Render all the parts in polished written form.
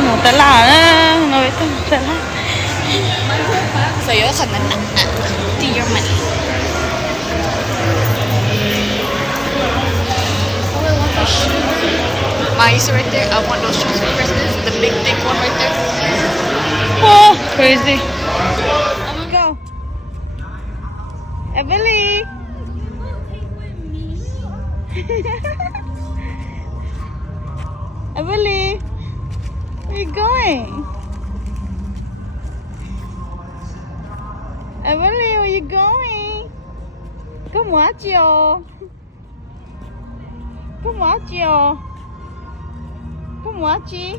một tờ là đó ngồi tờ là Sa'yo ka na na. To your money. Oh, I want those shoes. Mice right there. I want those shoes for Christmas. The big thick one right there. oh crazy go Emily Emily where you going Emily where you going come watch you come watch you come watch you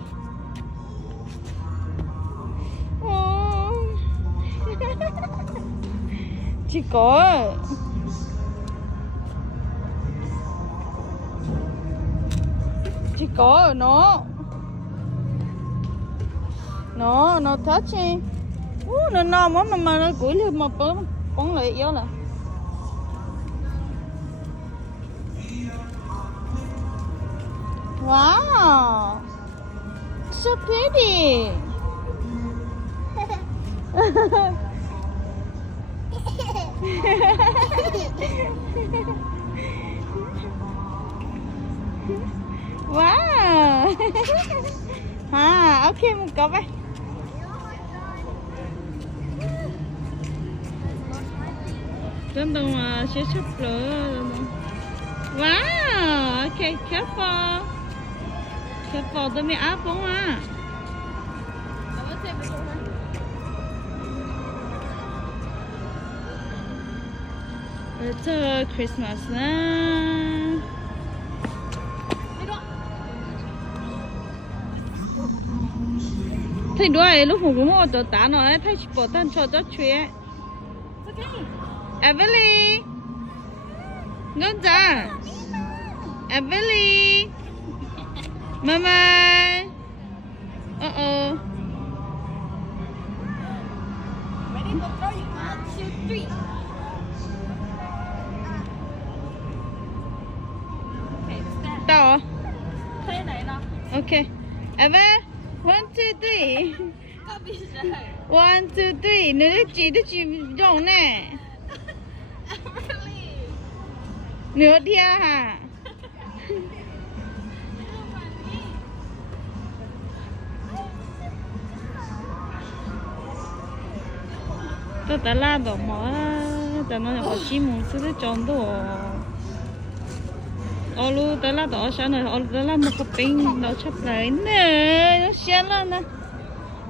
chị có ở nó touching nó mà nó cúi lên mà bóng lại yếu là wow so pretty wow ok một cốc ấy真的吗？写出来了吗？ wow ok careful careful tôi mới áp bóng à It's Christmas nè. Thấy đuôi lúc hồ bố tớ tá nó ấy, thấy bỏ tan cho chuyện. Emily, ngon ra. Emily, Mama. Oh. Ready to throw you 1, 2, 3. Tao. Thế này nào. Okay. Ever 1, 2, 3. Có bị sợ. 1, 2, 3. Nữa chỉ dùng nè. Emily. Nữa đi hả? Tôi đã la đồ mỏ cho nó có chi muốn sự chọn đồ olu tới là đó sao này olu tới là một cái pin đâu chấp lại nè nó xé lên nè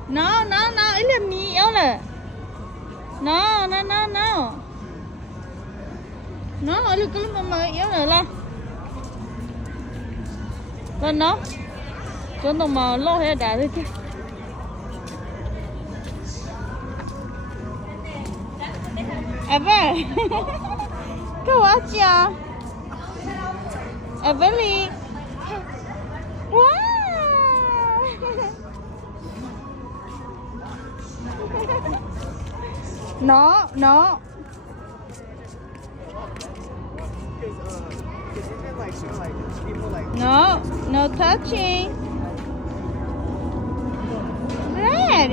nó ấy là mì yếu nè nó ấy là cái mà yếu nè là lên nó cho nó mà lo hết đã đi chứ à vậy cái quá chưa Emily. Wow. No. No touching. Red.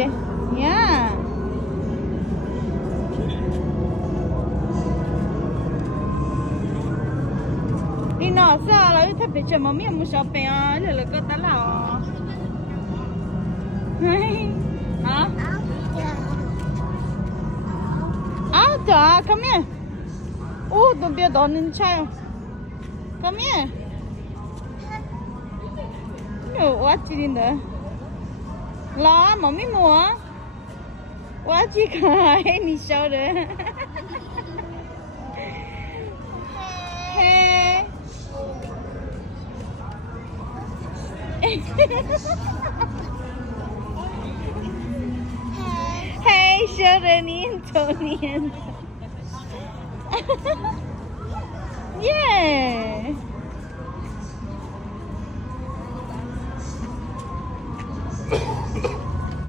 Yeah. Đi nọ sao là thật phải chờ mà miệng một shop à là có tá là hả come here don't be a darling child come here no what you in there lo mommy mua what you cry ni sao đấy hey hey, Antonio. Yeah.